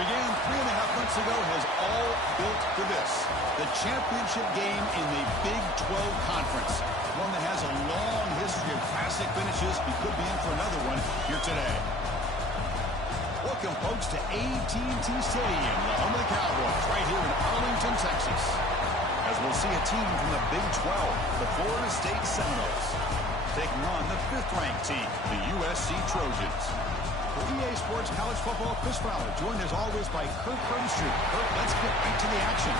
began 3.5 months ago has all built to this. The championship game in the Big 12 Conference. One that has a long history of classic finishes. He could be in for another one here today. Welcome, folks, to AT&T Stadium, the home of the Cowboys, right here in Arlington, Texas. As we'll see a team from the Big 12, the Florida State Seminoles, taking on the 5th-ranked team, the USC Trojans. For EA Sports College Football, Chris Fowler, joined as always by Kirk Herbstreit. Kirk, let's get right to the action.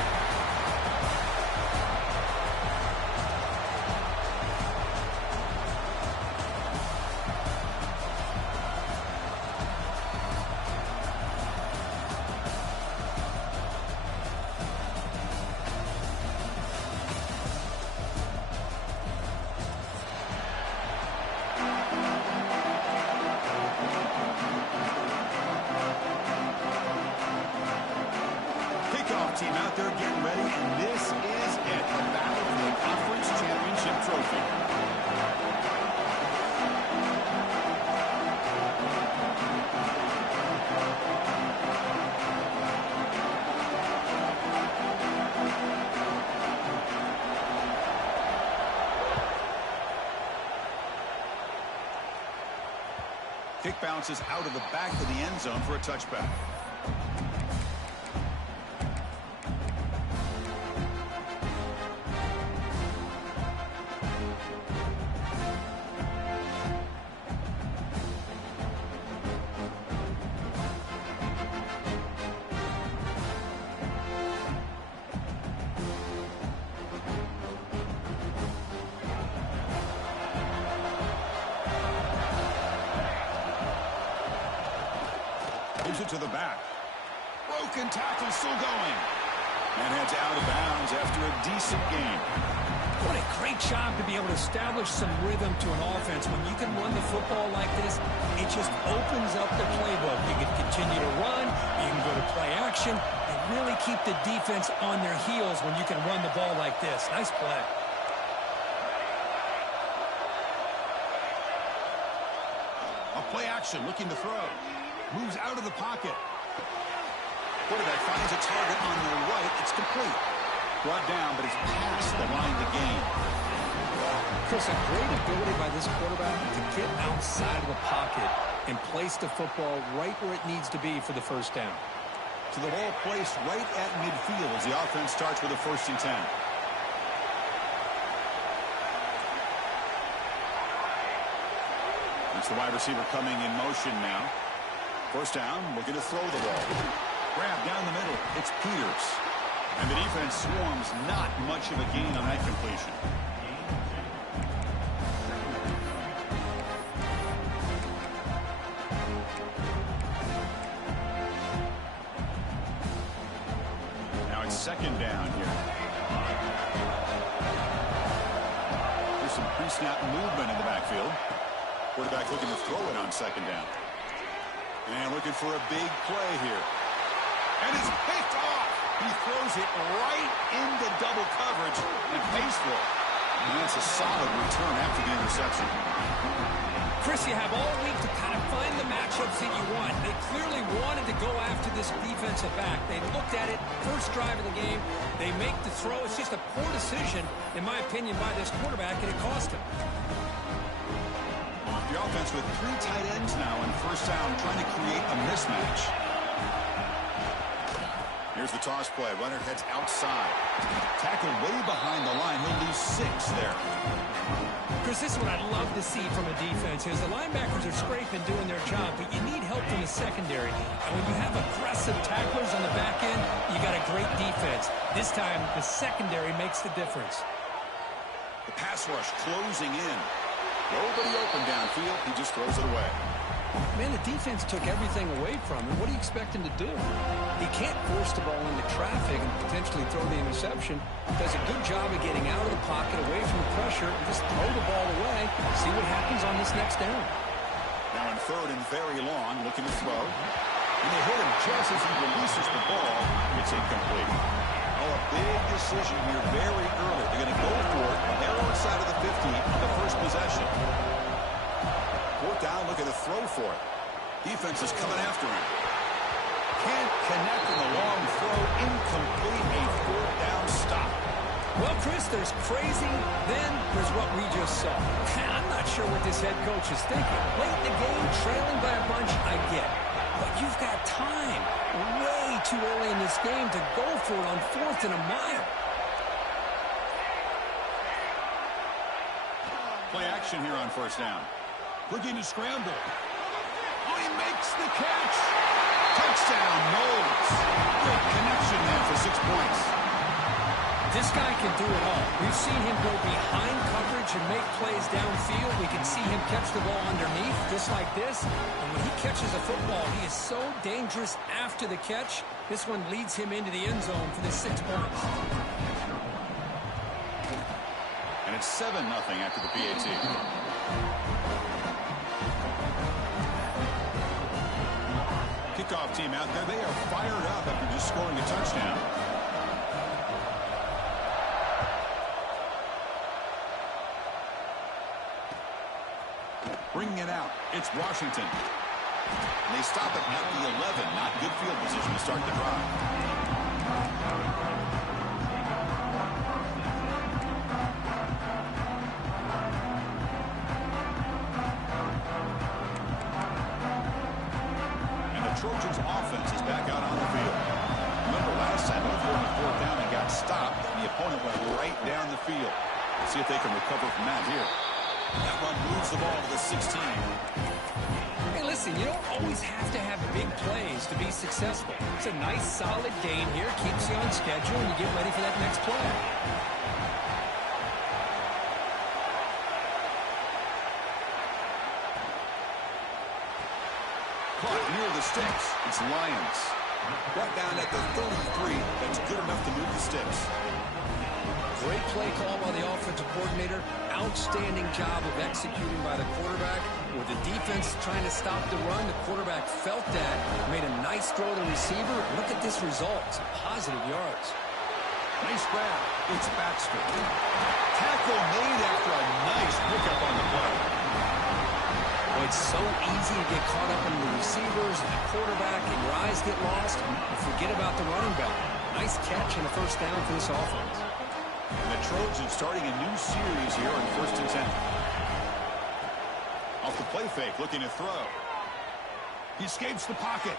Team out there getting ready, and this is it, the battle for the conference championship trophy. Kick bounces out of the back of the end zone for a touchback. Gives it to the back. Broken tackle, still going. And heads out of bounds after a decent game. What a great job to be able to establish some rhythm to an offense. When you can run the football like this, it just opens up the playbook. You can continue to run, you can go to play action, and really keep the defense on their heels when you can run the ball like this. Nice play. A play action, looking to throw. Moves out of the pocket. Quarterback finds a target on the right. It's complete. Brought down, but it's past the line to gain. Chris, a great ability by this quarterback to get outside of the pocket and place the football right where it needs to be for the first down. To the ball placed right at midfield as the offense starts with a 1st and 10. It's the wide receiver coming in motion now. 1st down, looking to throw the ball. Grab down the middle. It's Peters. And the defense swarms, not much of a gain on that completion. Now it's 2nd down here. There's some pre-snap movement in the backfield. Quarterback looking to throw it on 2nd down. And looking for a big play here. And it's picked off. He throws it right into double coverage and pays for it. And that's a solid return after the interception. Chris, you have all week to kind of find the matchups that you want. They clearly wanted to go after this defensive back. They looked at it, first drive of the game. They make the throw. It's just a poor decision, in my opinion, by this quarterback, and it cost him. The offense with 3 tight ends now in 1st down, trying to create a mismatch. Here's the toss play. Runner heads outside. Tackle way behind the line. He'll lose 6 there. Chris, this is what I'd love to see from a defense. Is the linebackers are scraping, doing their job, but you need help from the secondary. And when you have aggressive tacklers on the back end, you got a great defense. This time, the secondary makes the difference. The pass rush closing in. Nobody open downfield. He just throws it away. Man, the defense took everything away from him. What do you expect him to do? He can't force the ball into traffic and potentially throw the interception. Does a good job of getting out of the pocket, away from the pressure, and just throw the ball away. See what happens on this next down. Now in 3rd and very long, looking to throw. And they hit him just as he releases the ball. It's incomplete. Oh, a big decision here very early. They're going to go for it on their own side of the 50 on the first possession. 4th down, looking to throw for it. Defense is coming after him. Can't connect in the long throw. Incomplete. A fourth down stop. Well, Chris, there's crazy, then there's what we just saw. I'm not sure what this head coach is thinking. Late in the game, trailing by a bunch, I get it. But you've got time, way too early in this game to go for it on 4th and a mile. Play action here on first down. Looking to scramble. Oh, he makes the catch. Touchdown, Knowles. Great connection there for 6 points. This guy can do it all. We've seen him go behind coverage and make plays downfield. We can see him catch the ball underneath, just like this. And when he catches a football, he is so dangerous after the catch. This one leads him into the end zone for the 6 points. And it's 7-0 after the PAT. Kickoff team out there. They are fired up after just scoring a touchdown. Bringing it out, it's Washington. And they stop it at the 11. Not good field position to start the drive. And the Trojans' offense is back out on the field. Remember last time, they were on 4th down and got stopped, and the opponent went right down the field. Let's see if they can recover from that here. That run moves the ball to the 16. Hey, listen, you don't always have to have big plays to be successful. It's a nice, solid gain here. Keeps you on schedule, and you get ready for that next play. Caught near the sticks. It's Lions. Brought down at the 33. That's good enough to move the sticks. Great play call by the offensive coordinator. Outstanding job of executing by the quarterback. With the defense trying to stop the run, the quarterback felt that, made a nice throw to the receiver. Look at this result. It's positive yards. Nice grab. It's Baxter. Tackle made after a nice pickup on the play. Well, it's so easy to get caught up in the receivers and the quarterback, and your eyes get lost, and forget about the running back. Nice catch and a first down for this offense. And the Trojans starting a new series here on 1st and 10. Off the play fake, looking to throw. He escapes the pocket.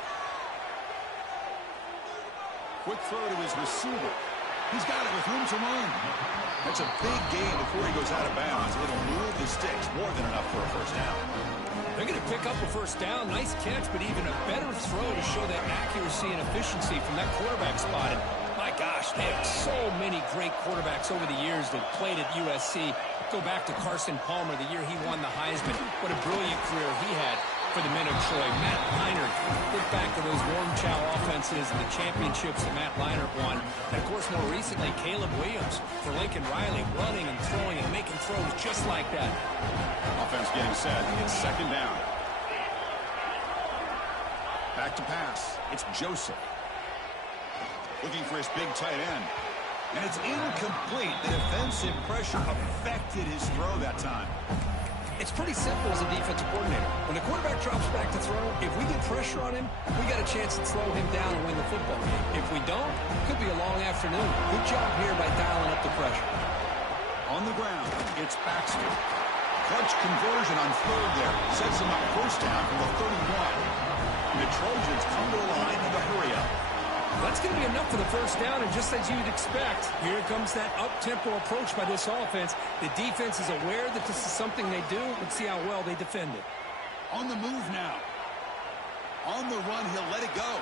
Quick throw to his receiver. He's got it with room to run. That's a big gain before he goes out of bounds. It'll move the sticks, more than enough for a first down. They're going to pick up a first down. Nice catch, but even a better throw to show that accuracy and efficiency from that quarterback spot. And my gosh, they have so many great quarterbacks over the years that played at USC. Go back to Carson Palmer, the year he won the Heisman. What a brilliant career he had for the men of Troy. Matt Leinart, look back to those warm chow offenses and the championships that Matt Leinart won. And, of course, more recently, Caleb Williams for Lincoln Riley, running and throwing and making throws just like that. Offense getting set. It's 2nd down. Back to pass. It's Joseph. Looking for his big tight end. And it's incomplete. The defensive pressure affected his throw that time. It's pretty simple as a defensive coordinator. When the quarterback drops back to throw, if we get pressure on him, we got a chance to slow him down and win the football game. If we don't, it could be a long afternoon. Good job here by dialing up the pressure. On the ground, it's Baxter. Clutch conversion on 3rd there. Sets him up first down from the 31. And the Trojans come to the line in the hurry up. That's going to be enough for the first down, and just as you'd expect, here comes that up-tempo approach by this offense. The defense is aware that this is something they do. Let's see how well they defend it. On the move now. On the run, he'll let it go.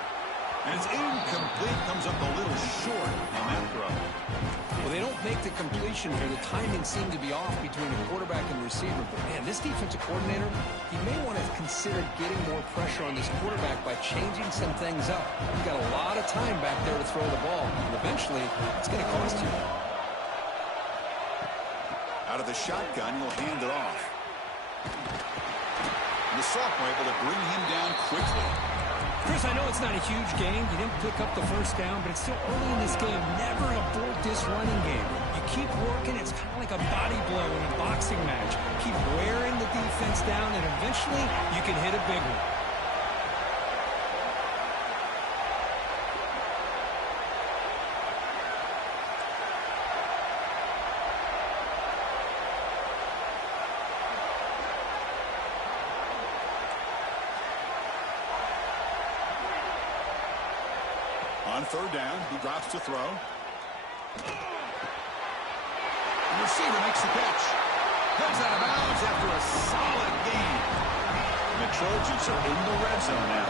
And it's incomplete. Comes up a little short on that throw. Well, they don't make the completion here. The timing seemed to be off between the quarterback and the receiver. But, man, this defensive coordinator, he may want to consider getting more pressure on this quarterback by changing some things up. You've got a lot of time back there to throw the ball. And eventually, it's going to cost you. Out of the shotgun, he'll hand it off. And the sophomore able to bring him down quickly. Chris, I know it's not a huge game. You didn't pick up the first down, but it's still early in this game. Never abort this running game. You keep working. It's kind of like a body blow in a boxing match. Keep wearing the defense down, and eventually you can hit a big one. On third down, he drops to throw. The receiver makes the catch. Heads out of bounds after a solid gain. The Trojans are in the red zone now.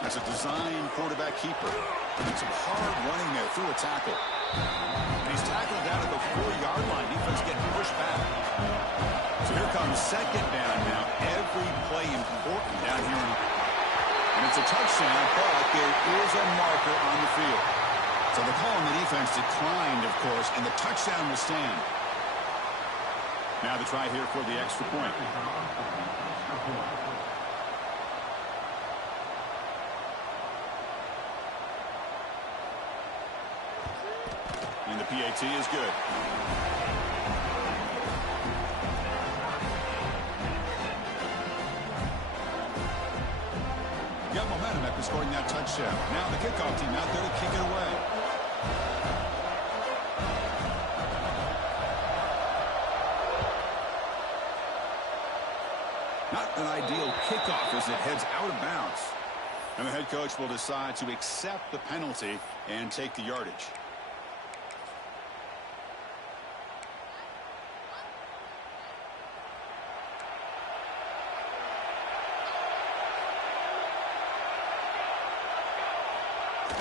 That's a design quarterback keeper. And some hard running there through a tackle. And he's tackled down at the 4-yard line. Defense getting pushed back. So here comes second down now. Every play important down here. And it's a touchdown, but there is a marker on the field. So the call on the defense declined, of course, and the touchdown will stand. Now the try here for the extra point. And the PAT is good. Got momentum after scoring that touchdown. Now the kickoff team out there to kick it away. Not an ideal kickoff as it heads out of bounds. And the head coach will decide to accept the penalty and take the yardage.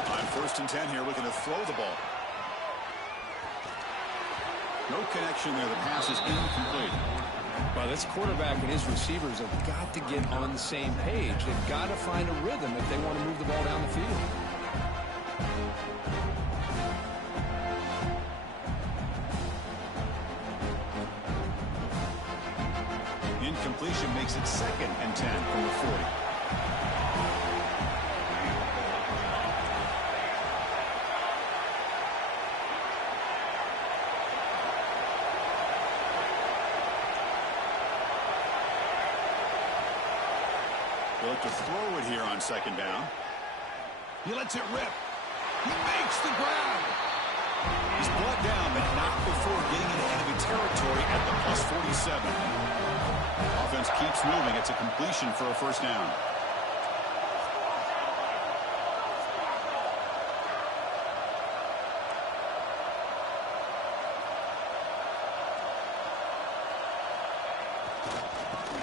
On 1st and 10 here, looking to throw the ball. No connection there. The pass is incomplete. Well, this quarterback and his receivers have got to get on the same page. They've got to find a rhythm if they want to move the ball down the field. Incompletion makes it 2nd and 10 from the 40. Look to throw it here on 2nd down. He lets it rip. He makes the grab. He's brought down, but not before getting into enemy territory at the +47. Offense keeps moving. It's a completion for a 1st down.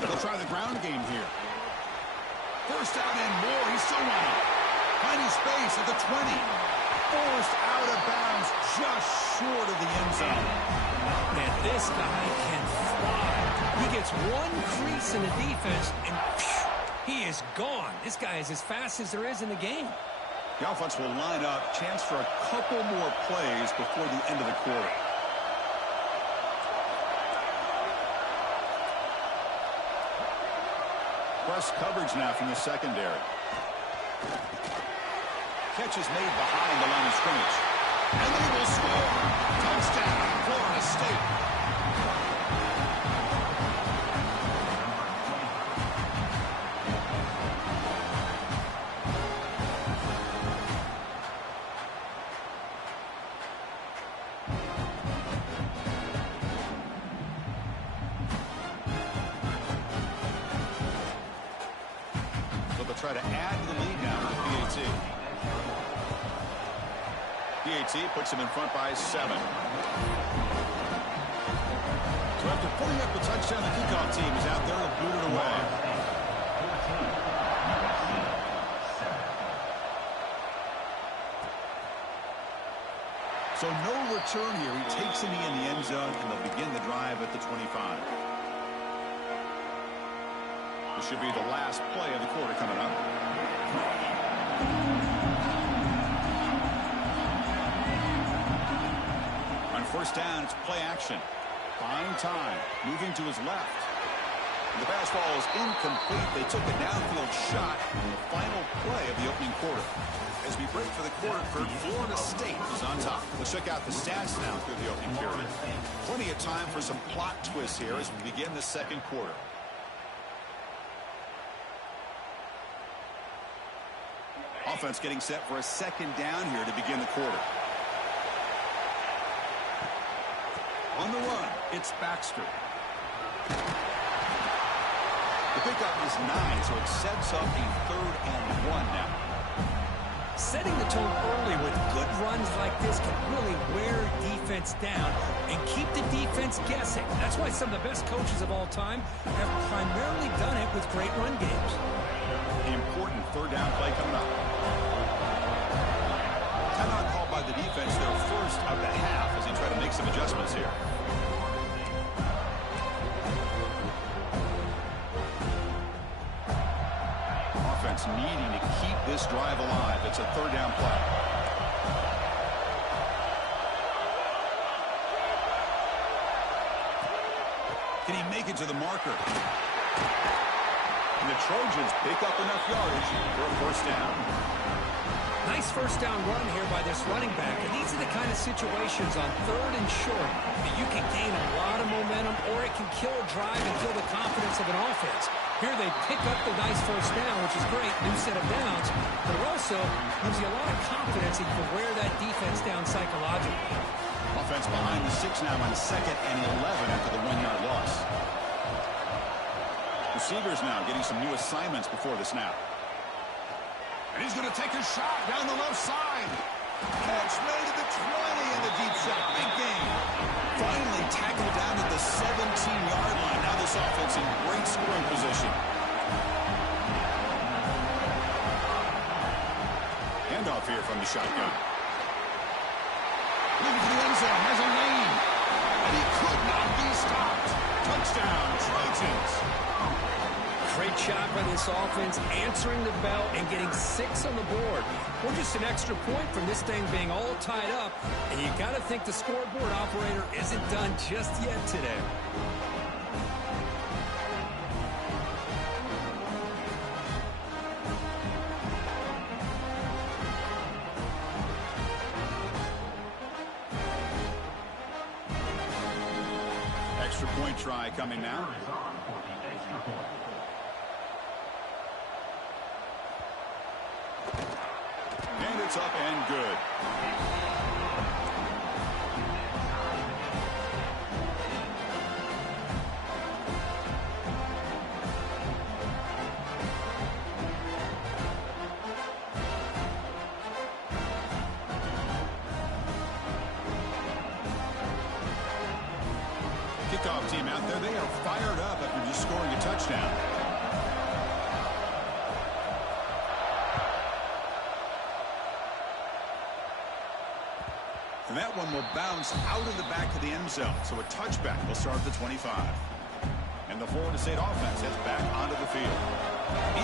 They'll try the ground game here. 1st down and more. He's still running. Finding space at the 20. Forced out of bounds just short of the end zone. Man, this guy can fly. He gets one crease in the defense, and phew, he is gone. This guy is as fast as there is in the game. The offense will line up. Chance for a couple more plays before the end of the quarter. Press coverage now from the secondary. Catch is made behind the line of scrimmage. And they will score. Touchdown, Florida State. Try to add to the lead now with PAT. PAT puts him in front by 7. So after putting up the touchdown, the kickoff team is out there to boot it away. So no return here. He takes him in the end zone, and they'll begin the drive at the 25. This should be the last play of the quarter coming up. On 1st down, it's play action. Buying time. Moving to his left. And the pass ball is incomplete. They took a downfield shot in the final play of the opening quarter. As we break for the quarter, Florida State is on top. Let's check out the stats now through the opening period. Plenty of time for some plot twists here as we begin the 2nd quarter. Offense getting set for a 2nd down here to begin the quarter. On the run, it's Baxter. The pickup is 9, so it sets up a 3rd and 1 now. Setting the tone early with good runs like this can really wear defense down and keep the defense guessing. That's why some of the best coaches of all time have primarily done it with great run games. The important 3rd down play coming up. Timeout called by the defense, their first of the half, as they try to make some adjustments here. Offense needing to keep this drive alive. It's a 3rd down play. Can he make it to the marker? And the Trojans pick up enough yardage for a 1st down. Nice 1st down run here by this running back. And these are the kind of situations on 3rd and short that you can gain a lot of momentum, or it can kill a drive and kill the confidence of an offense. Here they pick up the nice 1st down, which is great, new set of downs, but it also gives you a lot of confidence that you can wear that defense down psychologically. Offense behind the 6 now on 2nd and 11 after the 1-yard loss. Receivers now getting some new assignments before the snap. And he's going to take a shot down the left side. Catch made to the 20 and the deep shot. Big gain. Finally tackled down at the 17-yard line. Now this offense in great scoring position. Handoff here from the shotgun. Looking for the end zone. Has a lane. And he could not be stopped. Touchdown, Trojans. Great job by this offense, answering the bell and getting 6 on the board. Or just an extra point from this thing being all tied up. And you got to think the scoreboard operator isn't done just yet today. Extra point try coming now. And it's up and good. Kickoff team out there, they are fired up after just scoring a touchdown. And that one will bounce out of the back of the end zone. So a touchback will start at the 25. And the Florida State offense heads back onto the field.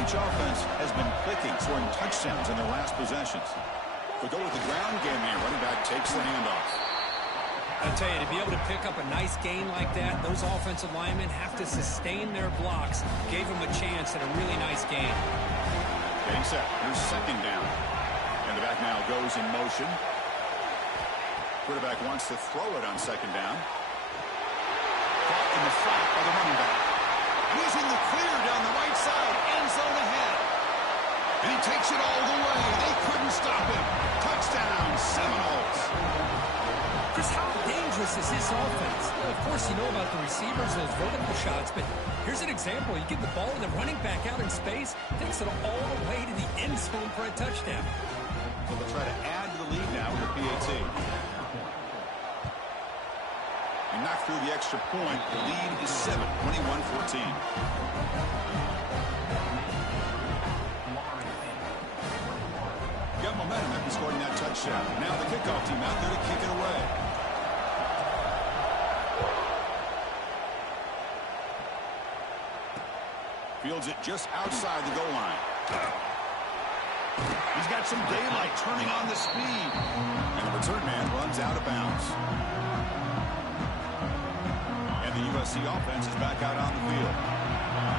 Each offense has been clicking, scoring touchdowns in their last possessions. We go with the ground game here. Running back takes the handoff. I tell you, to be able to pick up a nice gain like that, those offensive linemen have to sustain their blocks. Gave them a chance at a really nice gain. Getting set. Here's 2nd down. And the back now goes in motion. Quarterback wants to throw it on 2nd down. Caught in the flat by the running back. He's in the clear down the right side. End zone ahead. And he takes it all the way. They couldn't stop him. Touchdown, Seminoles. Chris, how dangerous is this offense? Well, of course, you know about the receivers, those vertical shots, but here's an example. You get the ball to the running back out in space, takes it all the way to the end zone for a touchdown. So they'll try to add to the lead now with a PAT. And knock through the extra point. The lead is 7, 21-14. Got momentum after scoring that touchdown. Now the kickoff team out there to kick it away. Fields it just outside the goal line. He's got some daylight turning on the speed. And the return man runs out of bounds. And the USC offense is back out on the field.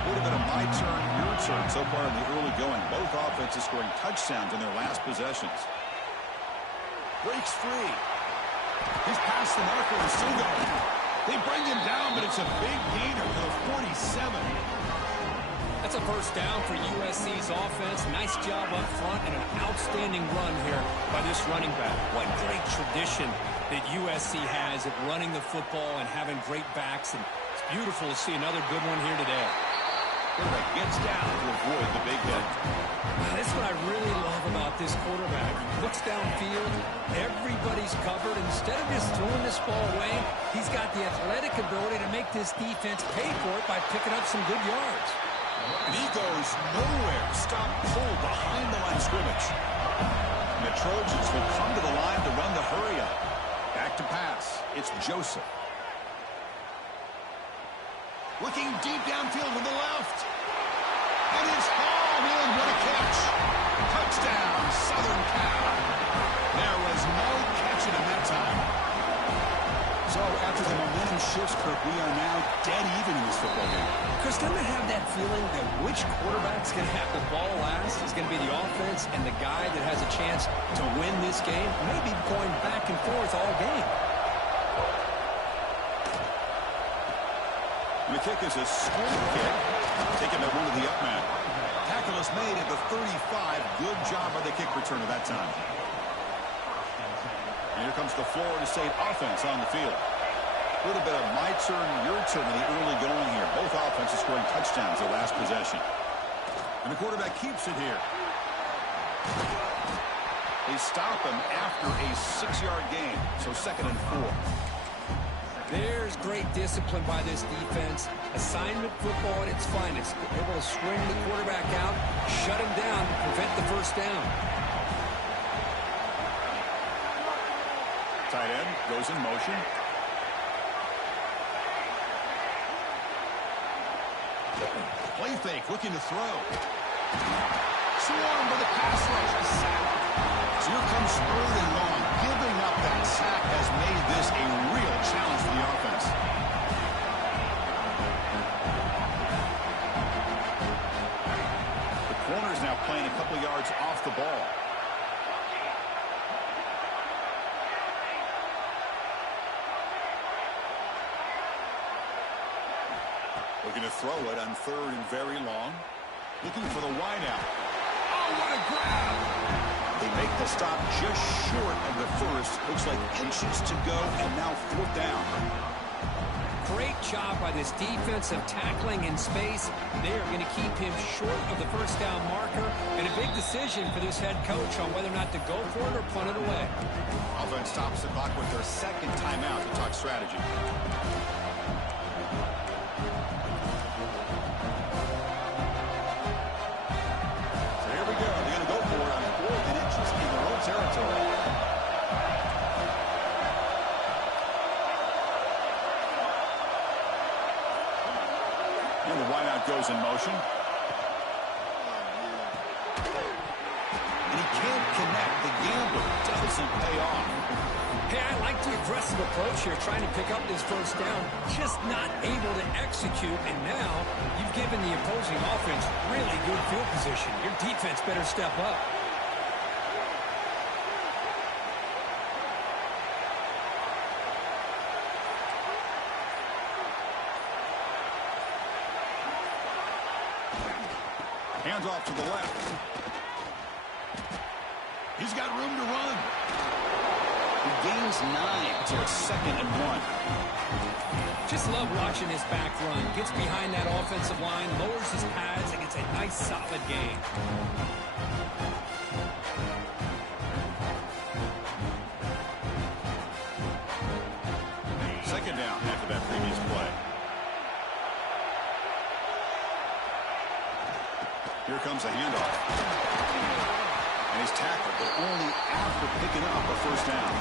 Would have been a my turn, your turn so far in the early going. Both offenses scoring touchdowns in their last possessions. Breaks free. He's past the marker and still going. They bring him down, but it's a big gainer for the 47. That's a 1st down for USC's offense. Nice job up front and an outstanding run here by this running back. What great tradition that USC has at running the football and having great backs, and it's beautiful to see another good one here today. Quarterback gets down to avoid the big hit. That's what I really love about this quarterback. Looks downfield, everybody's covered. Instead of just throwing this ball away, he's got the athletic ability to make this defense pay for it by picking up some good yards. And he goes nowhere. Stop pulled behind the line of scrimmage. And the Trojans will come to the line to run the hurry up. Back to pass. It's Joseph. Looking deep downfield with the left. And it's hauled in. What a catch. Touchdown, Southern Cal. There was no catching him that time. So after the momentum shifts, Kirk, we are now dead even in this football game. Chris, doesn't it have that feeling that which quarterback's going to have the ball last is going to be the offense, and the guy that has a chance to win this game may be going back and forth all game? The kick is a squib kick. Taken by one of the up men. Tackle is made at the 35. Good job by the kick returner that time. And here comes the Florida State offense on the field. A little bit of my turn, your turn in the early going here. Both offenses scoring touchdowns their last possession. And the quarterback keeps it here. They stop him after a 6-yard gain. So 2nd and 4. There's great discipline by this defense. Assignment football at its finest. They're able to string the quarterback out, shut him down, prevent the first down. Tight end goes in motion. Play fake, looking to throw. Swarmed by the pass rush. A sack. So here comes 3rd and long. Giving up that sack has made this a real challenge for the offense. The corner is now playing a couple yards off the ball. Looking to throw it on 3rd and very long. Looking for the wideout. Oh, what a grab! They make the stop just short of the first. Looks like inches to go, and now 4th down. Great job by this defensive tackling in space. They are going to keep him short of the first down marker, and a big decision for this head coach on whether or not to go for it or punt it away. Offense stops the clock with their 2nd timeout to talk strategy. Territory. And the wideout goes in motion. And he can't connect. The gamble doesn't pay off. Hey, I like the aggressive approach here, trying to pick up this first down. Just not able to execute, and now you've given the opposing offense really good field position. Your defense better step up. Hands off to the left. He's got room to run. He gains 9, so it's 2nd and 1. Just love watching this back run. Gets behind that offensive line, lowers his pads, and gets a nice, solid gain. Second down after that previous play. Here comes a handoff. And he's tackled, but only after picking up a first down.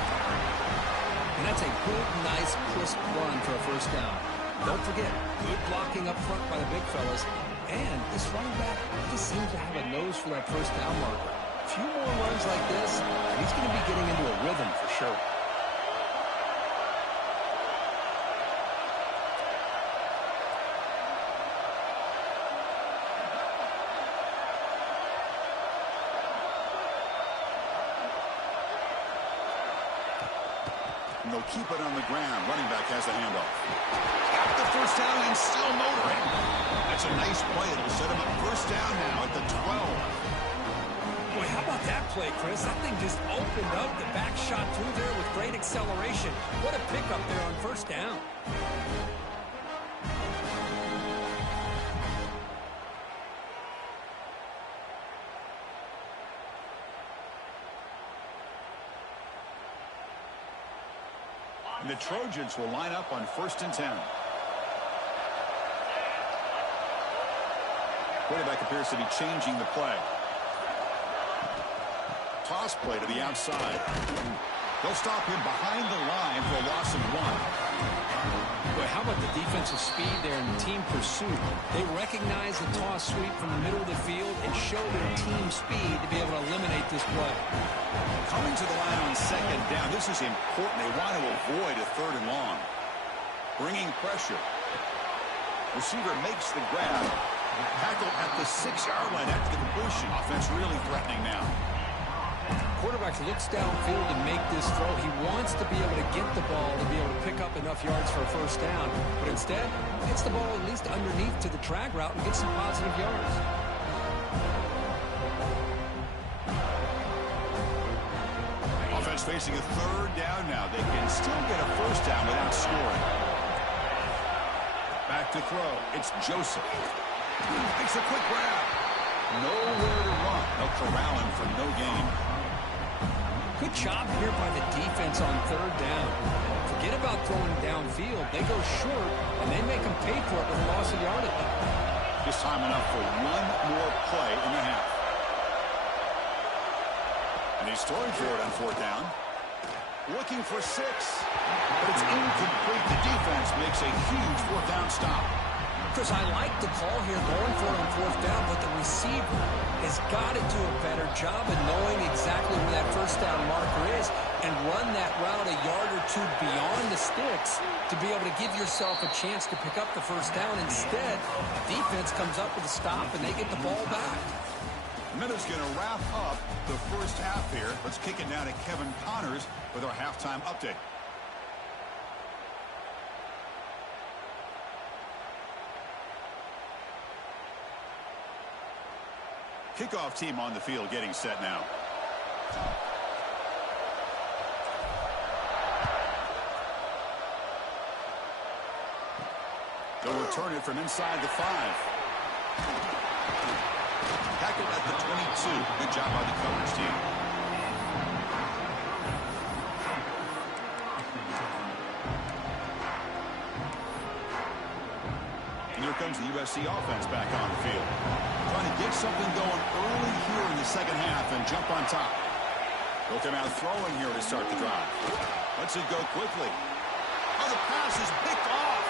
And that's a good, nice, crisp run for a first down. Don't forget, good blocking up front by the big fellas. And this running back just seems to have a nose for that first down marker. A few more runs like this, and he's going to be getting into a rhythm for sure. And they'll keep it on the ground. Running back has the handoff. Got the first down and still motoring. That's a nice play. It'll set him up first down now at the 12. Boy, how about that play, Chris. That thing just opened up. The back shot through there with great acceleration. What a pickup there on first down. And the Trojans will line up on 1st and 10. Quarterback appears to be changing the play. Toss play to the outside. They'll stop him behind the line for a loss of 1. Boy, how about the defensive speed there and the team pursuit? They recognize the toss sweep from the middle of the field and show their team speed to be able to eliminate this play. Coming to the line on 2nd down. This is important. They want to avoid a 3rd and long. Bringing pressure. Receiver makes the grab. Tackle at the 6-yard line after the completion. Offense really threatening now. Quarterback looks downfield to make this throw. He wants to be able to get the ball to be able to pick up enough yards for a 1st down. But instead, gets the ball at least underneath to the drag route and gets some positive yards. Offense facing a 3rd down now. They can still get a 1st down without scoring. Back to throw. It's Joseph. Makes a quick grab. Nowhere to run. They'll corral him for no gain. Good job here by the defense on 3rd down. Forget about throwing downfield. They go short, and they make them pay for it with a loss of yardage. Just time enough for one more play in the half. And he's throwing for it on 4th down. Looking for 6. But it's incomplete. The defense makes a huge 4th down stop. Chris, I like the call here going for it on 4th down, but the receiver has got to do a better job of knowing exactly where that 1st down marker is and run that route a yard or 2 beyond the sticks to be able to give yourself a chance to pick up the 1st down. Instead, the defense comes up with a stop and they get the ball back. Minute's going to wrap up the 1st half here. Let's kick it now to Kevin Connors with our halftime update. Kickoff team on the field getting set now. They'll return it from inside the 5. Tackled at the 22. Good job by the coverage team. And here comes the USC offense back on the field. Trying to get something going early here in the 2nd half and jump on top. They'll come out throwing here to start the drive. Lets it go quickly. Oh, the pass is picked off.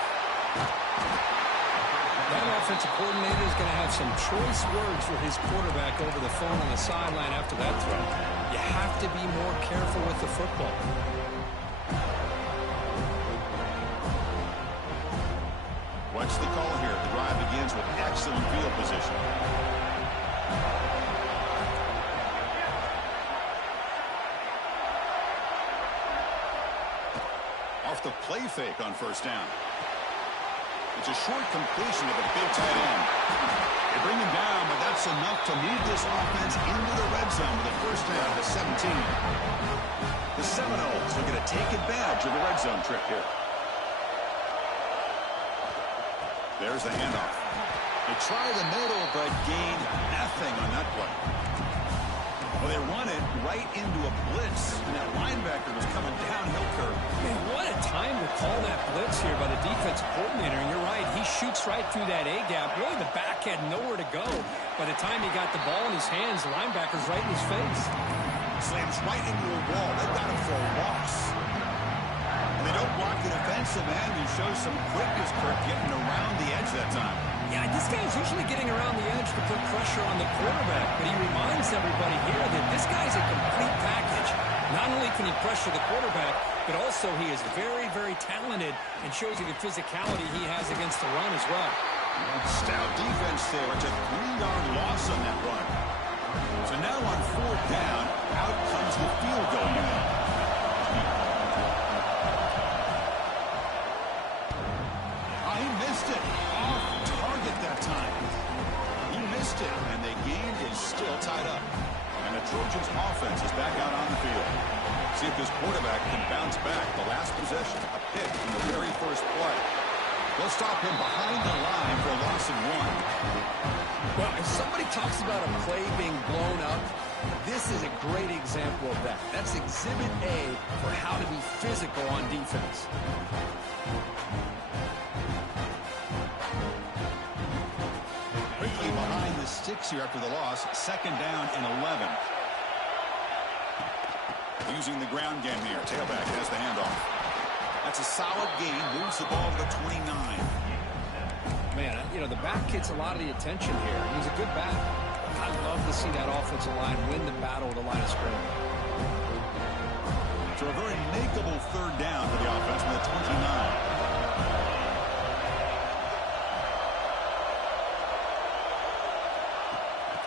That offensive coordinator is going to have some choice words for his quarterback over the phone on the sideline after that throw. You have to be more careful with the football. What's the call here? The drive begins with excellent field position. Off the play fake on 1st down. It's a short completion of a big tight end. They bring him down, but that's enough to move this offense into the red zone with a 1st down to 17. The Seminoles are going to take advantage of the red zone trip here. There's the handoff. They try the middle, but gain nothing on that play. Well, they run it right into a blitz, and that linebacker was coming downhill curve. Man, what a time to call that blitz here by the defensive coordinator. And you're right, he shoots right through that A-gap. Really, the back had nowhere to go. By the time he got the ball in his hands, the linebacker's right in his face. Slams right into a wall. They've got him for a loss. And they don't block the defensive end. He shows some quickness, Kirk, getting around the edge that time. Yeah, this guy's usually getting around the edge to put pressure on the quarterback, but he reminds everybody here that this guy's a complete package. Not only can he pressure the quarterback, but also he is very, very talented and shows you the physicality he has against the run as well. Stout defense there. It's a 3-yard loss on that run. So now on 4th down, out comes the field goal unit. He missed it. Off target that time. He missed it, and the game is still tied up. And a Trojans offense is back out on the field. See if this quarterback can bounce back. The last possession, a pick in the very first play. They'll stop him behind the line for a loss of 1. Well, if somebody talks about a play being blown up, this is a great example of that. That's Exhibit A for how to be physical on defense. Quickly behind the sticks here after the loss. 2nd down and 11. Using the ground game here. Tailback has the handoff. That's a solid gain. Moves the ball to the 29. Man, you know, the back gets a lot of the attention here. He's a good back. I love to see that offensive line win the battle at the line of scrimmage. So a very makeable 3rd down for the offense with a 29.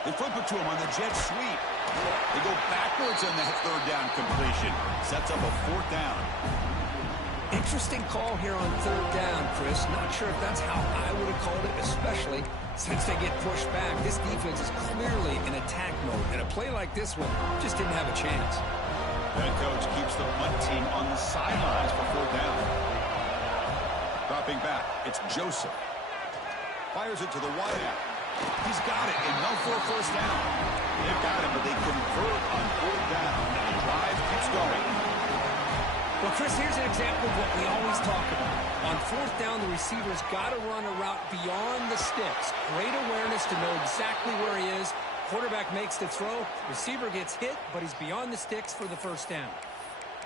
They flip it to him on the jet sweep. They go backwards on that 3rd down completion. Sets up a 4th down. Interesting call here on 3rd down, Chris. Not sure if that's how I would have called it, especially since they get pushed back. This defense is clearly in attack mode, and a play like this one just didn't have a chance. Head coach keeps the punt team on the sidelines for 4th down. Dropping back, it's Joseph. Fires it to the wideout. He's got it, and no for a 1st down. They've got it, but they convert on 4th down, and the drive keeps going. Well, Chris, here's an example of what we always talk about. On 4th down, the receiver's got to run a route beyond the sticks. Great awareness to know exactly where he is. Quarterback makes the throw. Receiver gets hit, but he's beyond the sticks for the 1st down.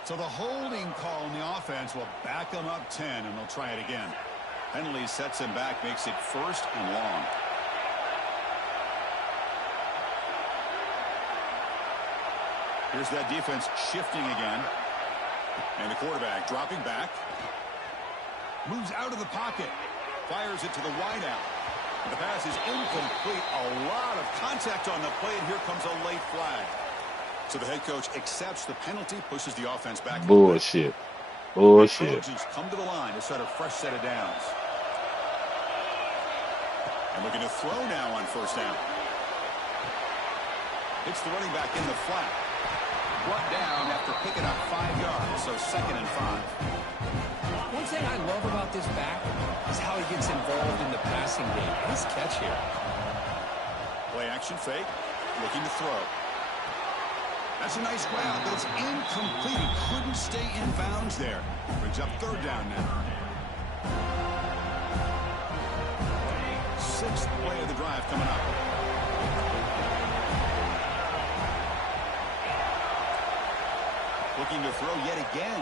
So the holding call on the offense will back them up 10, and they'll try it again. Penalty sets him back, makes it 1st and long. Here's that defense shifting again. And the quarterback dropping back. Moves out of the pocket. Fires it to the wideout. The pass is incomplete. A lot of contact on the play, and here comes a late flag. So the head coach accepts the penalty, pushes the offense back. Bullshit. Bullshit. The Trojans come to the line to start a fresh set of downs. And looking to throw now on 1st down. Hits the running back in the flat. Brought down after picking up 5 yards, so 2nd and 5. One thing I love about this back is how he gets involved in the passing game. Nice catch here. Play action fake, looking to throw. That's a nice route, but it's incomplete. He couldn't stay in bounds there. Brings up 3rd down now. 6th play of the drive coming up. Looking to throw yet again.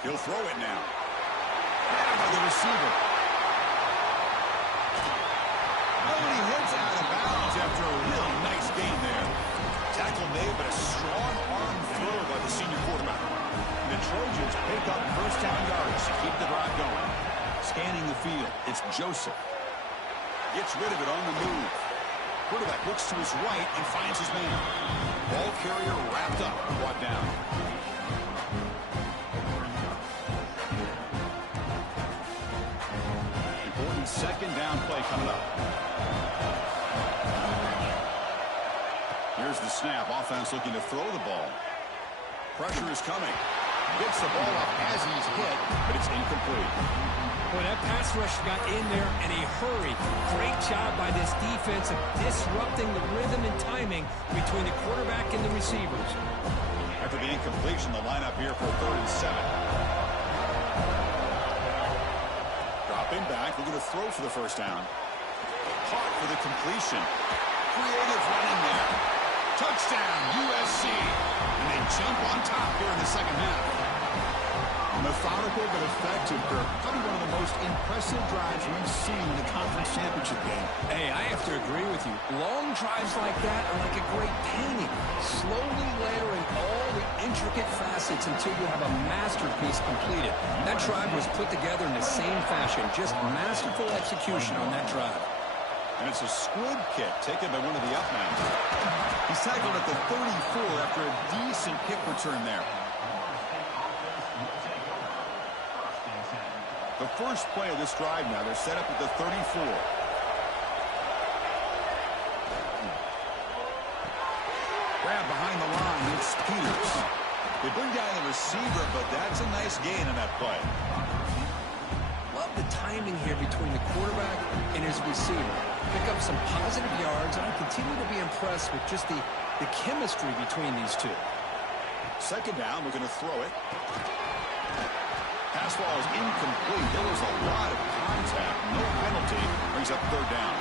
He'll throw it now. Grabbed by the receiver. Oh, and he heads out of bounds after a really nice gain there. Tackle made, but a strong arm throw by the senior quarterback. And the Trojans pick up 1st down yards to keep the drive going. Scanning the field, it's Joseph. Gets rid of it on the move. Quarterback looks to his right and finds his man. Ball carrier wrapped up, brought down. Important 2nd down play coming up. Here's the snap. Offense looking to throw the ball. Pressure is coming. Gets the ball up as he's hit, but it's incomplete. Boy, that pass rush got in there in a hurry. Great job by this defense of disrupting the rhythm and timing between the quarterback and the receivers. After the incompletion, the lineup here for 3rd and 7. Dropping back, looking to throw for the 1st down. Caught for the completion. Creative running there. Touchdown, USC. And they jump on top here in the 2nd half. Methodical but effective, Kirk. Probably one of the most impressive drives we've seen in the conference championship game. Hey, I have to agree with you. Long drives like that are like a great painting. Slowly layering all the intricate facets until you have a masterpiece completed. That drive was put together in the same fashion. Just masterful execution on that drive. And it's a squib kick taken by one of the up-men. He's tackled at the 34 after a decent kick return there. The first play of this drive now, they're set up at the 34. Grab behind the line. It's Peters. They bring down the receiver, but that's a nice gain in that play. Love the timing here between the quarterback and his receiver. Pick up some positive yards, and I continue to be impressed with just the chemistry between these two. Second down, we're going to throw it. Pass ball is incomplete. There was a lot of contact. No penalty. Brings up third down.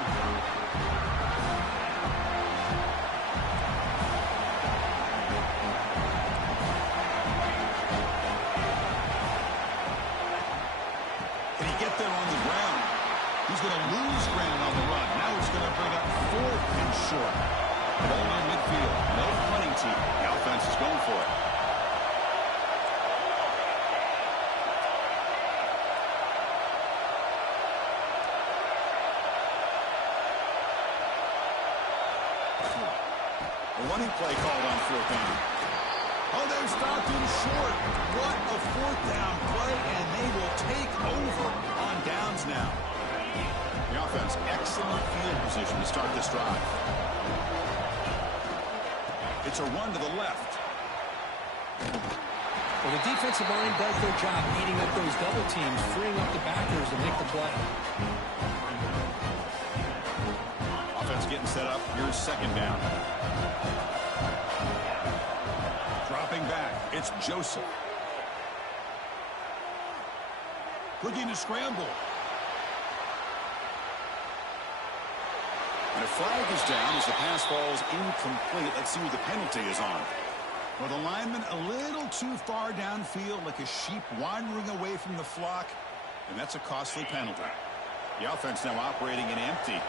Can he get there on the ground? He's going to lose ground on the run. Now he's going to bring up fourth and short. Ball in midfield. No punting team. The offense is going for it. A running play called on fourth down. Oh, they've stopped him short. What a fourth down play, and they will take over on downs now. The offense, excellent field position to start this drive. It's a run to the left. Well, the defensive line does their job eating up those double teams, freeing up the backers to make the play. Offense getting set up. Here's second down. Dropping back. It's Joseph. Looking to scramble. And a flag is down as the pass falls incomplete. Let's see what the penalty is on. Well, the lineman a little too far downfield, like a sheep wandering away from the flock, and that's a costly penalty. The offense now operating in empty.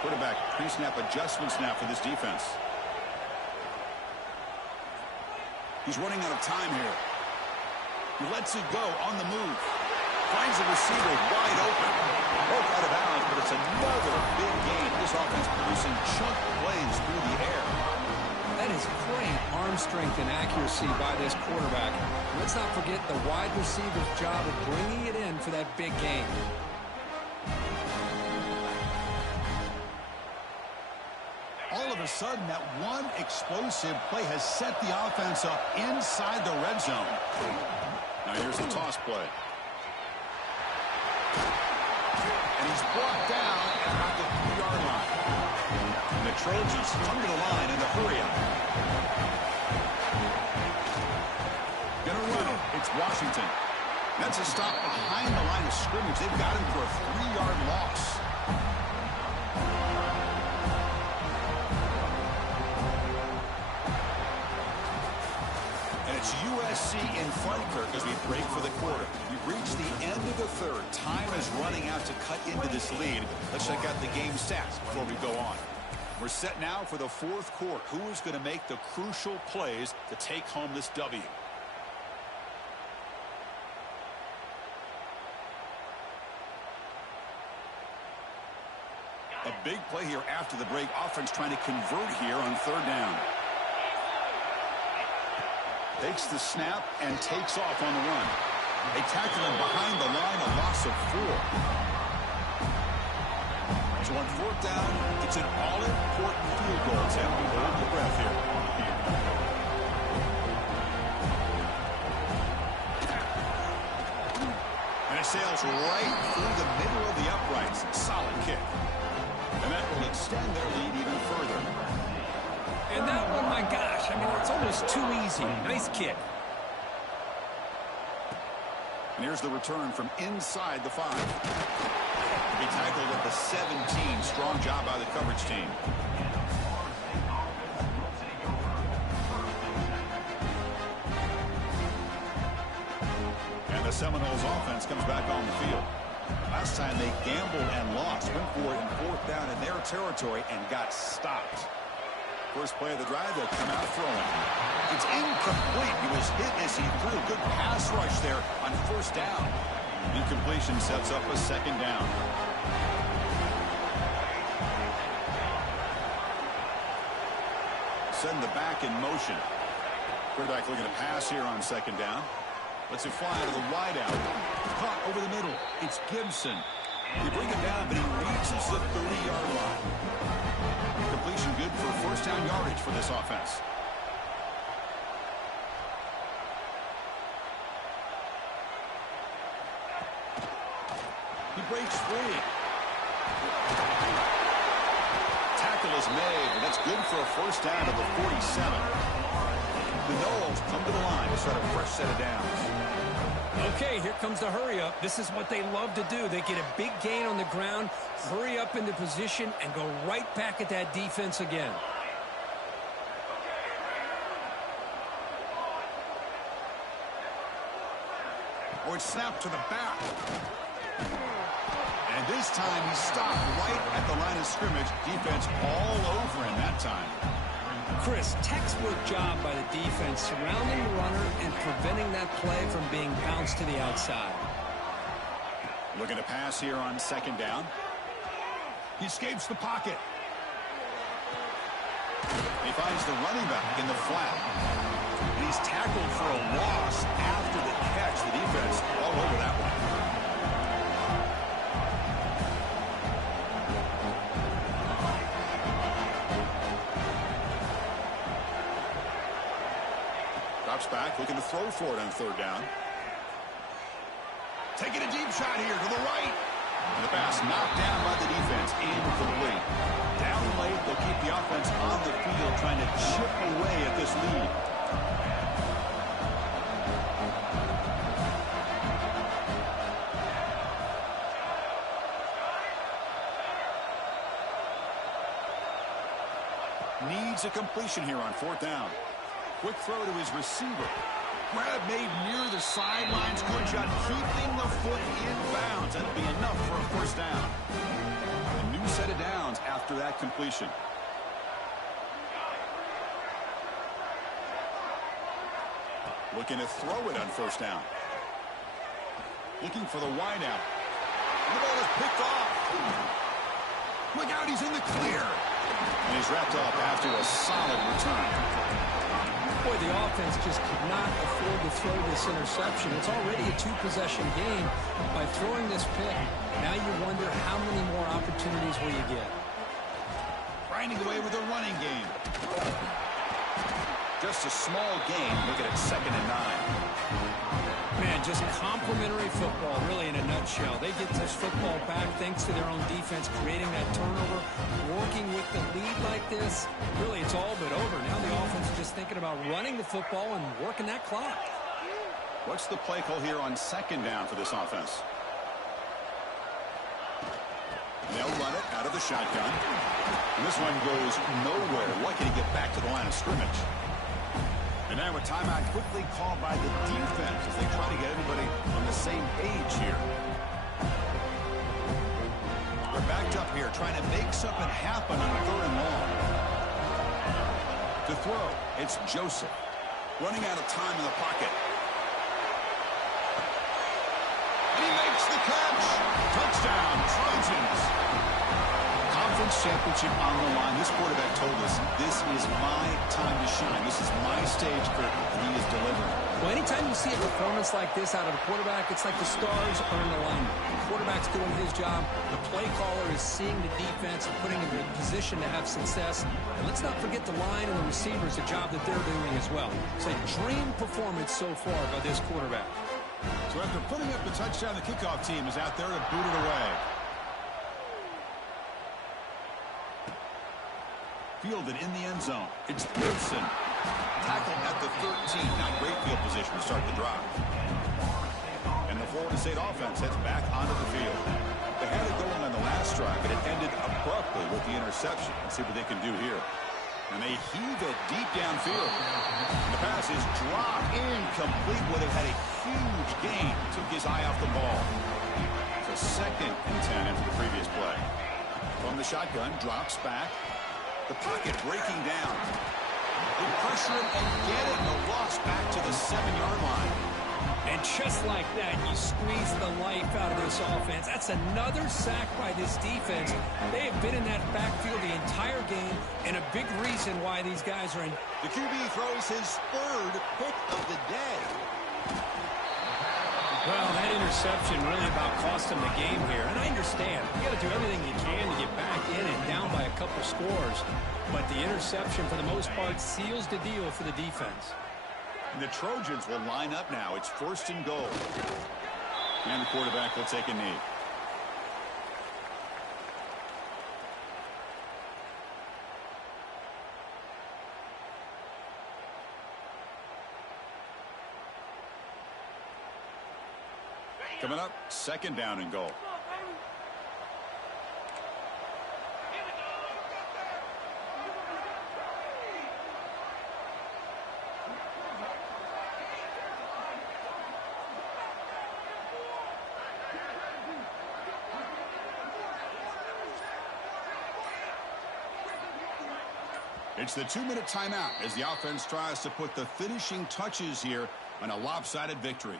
Quarterback pre-snap adjustments now for this defense. He's running out of time here. He lets it go on the move. Finds the receiver wide open. Broke out of bounds, but it's another big gain. This offense producing chunk plays through the air. That is great arm strength and accuracy by this quarterback. Let's not forget the wide receiver's job of bringing it in for that big gain. All of a sudden, that one explosive play has set the offense up inside the red zone. Now here's the toss play. And he's brought down at about the 3-yard line. And the Trojans come to the line in the hurry up. Gonna run it. It's Washington. That's a stop behind the line of scrimmage. They've got him for a 3-yard loss. It's USC in front, Kirk, as we break for the quarter. We've reached the end of the third. Time is running out to cut into this lead. Let's check out the game stats before we go on. We're set now for the fourth quarter. Who is going to make the crucial plays to take home this W? A big play here after the break. Offense trying to convert here on third down. Takes the snap and takes off on the run. They tackle him behind the line, a loss of 4. So on fourth down, it's an all-important field goal attempt. Hold your breath here. And it sails right through the middle of the uprights. Solid kick. And that will extend their lead even further. And that one, my gosh, I mean, it's almost too easy. Nice kick. And here's the return from inside the 5. He tackled at the 17. Strong job by the coverage team. And the Seminoles offense comes back on the field. Last time they gambled and lost. Went for it in fourth down in their territory and got stopped. First play of the drive, they'll come out throwing. It's incomplete. He was hit as he threw. Good pass rush there on first down. Incompletion sets up a second down. Send the back in motion. Quarterback looking to pass here on second down. Lets it fly to the wideout. Caught over the middle. It's Gibson. They bring him down, but he reaches the 30-yard line. Completion good for first down yardage for this offense. He breaks free. Tackle is made, but that's good for a first down to the 47. The Knowles come to the line to start a fresh set of downs. Okay, here comes the hurry up. This is what they love to do. They get a big gain on the ground, hurry up into position, and go right back at that defense again. Or it's snapped to the back. And this time he stopped right at the line of scrimmage. Defense all over him that time. Chris, textbook job by the defense surrounding the runner and preventing that play from being bounced to the outside. Looking to pass here on second down. He escapes the pocket. He finds the running back in the flat. And he's tackled for a loss after the catch. The defense all over that one. Drops back, looking to throw for it on third down. Taking a deep shot here to the right. And the pass knocked down by the defense. Incomplete. Down late, they'll keep the offense on the field trying to chip away at this lead. Needs a completion here on fourth down. Quick throw to his receiver. Grab made near the sidelines. Good shot, keeping the foot in bounds. That'll be enough for a first down. A new set of downs after that completion. Looking to throw it on first down. Looking for the wideout. And the ball is picked off. Look out, he's in the clear. And he's wrapped up after a solid return. Boy, the offense just could not afford to throw this interception. It's already a two-possession game. By throwing this pick, now you wonder how many more opportunities will you get. Grinding away with a running game. Just a small gain. Look at it, 2nd and 9. Man, just complimentary football, really, in a nutshell. They get this football back thanks to their own defense, creating that turnover, working with the lead like this. Really, it's all but over. Now the offense is just thinking about running the football and working that clock. What's the play call here on second down for this offense? They'll run it out of the shotgun. And this one goes nowhere. Lucky to get back to the line of scrimmage. And now a timeout quickly called by the defense as they try to get everybody on the same page here. We're backed up here trying to make something happen on 3rd and long. To throw, it's Joseph. Running out of time in the pocket. And he makes the catch. Touchdown, Trojans. Conference championship on the line. This quarterback told us, this is my time to shine. This is my stage, Kurt, and he is delivering. Well, anytime you see a performance like this out of a quarterback, it's like the stars are in alignment. The quarterback's doing his job. The play caller is seeing the defense and putting him in a position to have success. And let's not forget the line and the receivers, the job that they're doing as well. It's a dream performance so far by this quarterback. So after putting up the touchdown, the kickoff team is out there to boot it away. Fielded in the end zone. It's Wilson. Tackled at the 13. Now great field position to start the drive. And the Florida State offense heads back onto the field. They had it going on the last drive, but it ended abruptly with the interception. Let's see what they can do here. And they heave it deep downfield. And the pass is dropped incomplete. Would have had a huge gain. Took his eye off the ball. It's a 2nd and 10 after the previous play. From the shotgun, drops back. The pocket breaking down. They pressure it and get it. The loss back to the 7-yard line. And just like that, you squeeze the life out of this offense. That's another sack by this defense. They have been in that backfield the entire game, and a big reason why these guys are in. The QB throws his 3rd pick of the day. Well, that interception really about cost him the game here. And I understand. You got to do everything you can to get back in and down by a couple scores. But the interception, for the most part, seals the deal for the defense. And the Trojans will line up now. It's 1st and goal. And the quarterback will take a knee. Coming up, second down and goal. It's the 2-minute timeout as the offense tries to put the finishing touches here on a lopsided victory.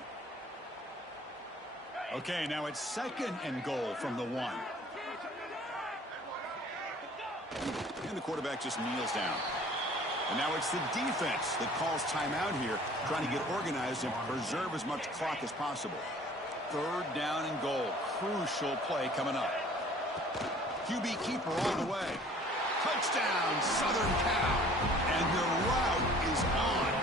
Okay, now it's second and goal from the 1. And the quarterback just kneels down. And now it's the defense that calls timeout here, trying to get organized and preserve as much clock as possible. Third down and goal. Crucial play coming up. QB keeper all the way. Touchdown, Southern Cal. And the route is on.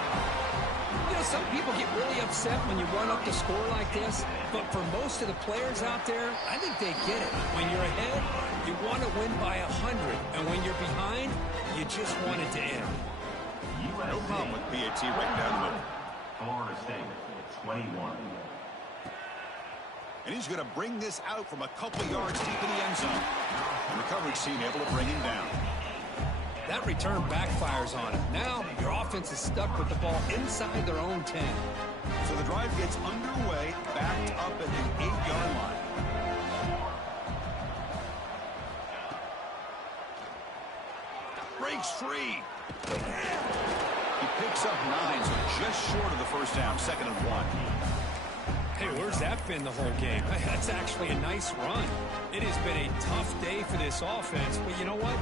You know, some people get really upset when you run up the score like this, but for most of the players out there, I think they get it. When you're ahead, you want to win by 100, and when you're behind, you just want it to end. No problem with BAT right down the middle. Florida State, 21. And he's going to bring this out from a couple yards deep in the end zone. And the coverage team able to bring him down. That return backfires on him. Now your offense is stuck with the ball inside their own 10. So the drive gets underway, backed up at the 8-yard line. Breaks free. He picks up 9, so just short of the first down, 2nd and 1. Hey, where's that been the whole game? That's actually a nice run. It has been a tough day for this offense, but you know what?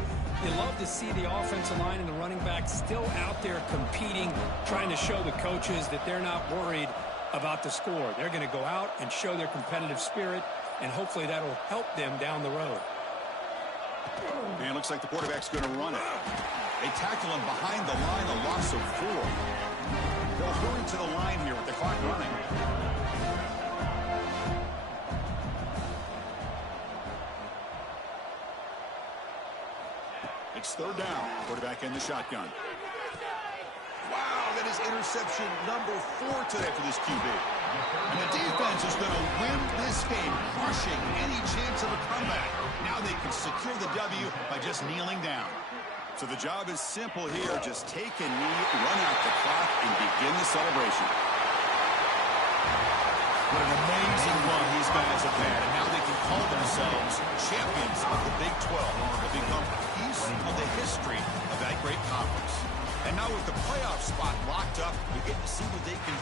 You love to see the offensive line and the running back still out there competing, trying to show the coaches that they're not worried about the score. They're going to go out and show their competitive spirit, and hopefully that'll help them down the road. Man, looks like the quarterback's going to run it. They tackle him behind the line, a loss of 4. They'll hurry to the line here with the clock running. It's third down. Quarterback in the shotgun. Wow, that is interception number 4 today for this QB. And the defense is going to win this game, crushing any chance of a comeback. Now they can secure the W by just kneeling down. So the job is simple here. Just take a knee, run out the clock, and begin the celebration. What an amazing run these guys have had, and now they can call themselves champions of the Big 12. They'll become a piece of the history of that great conference. And now with the playoff spot locked up, we get to see what they can do.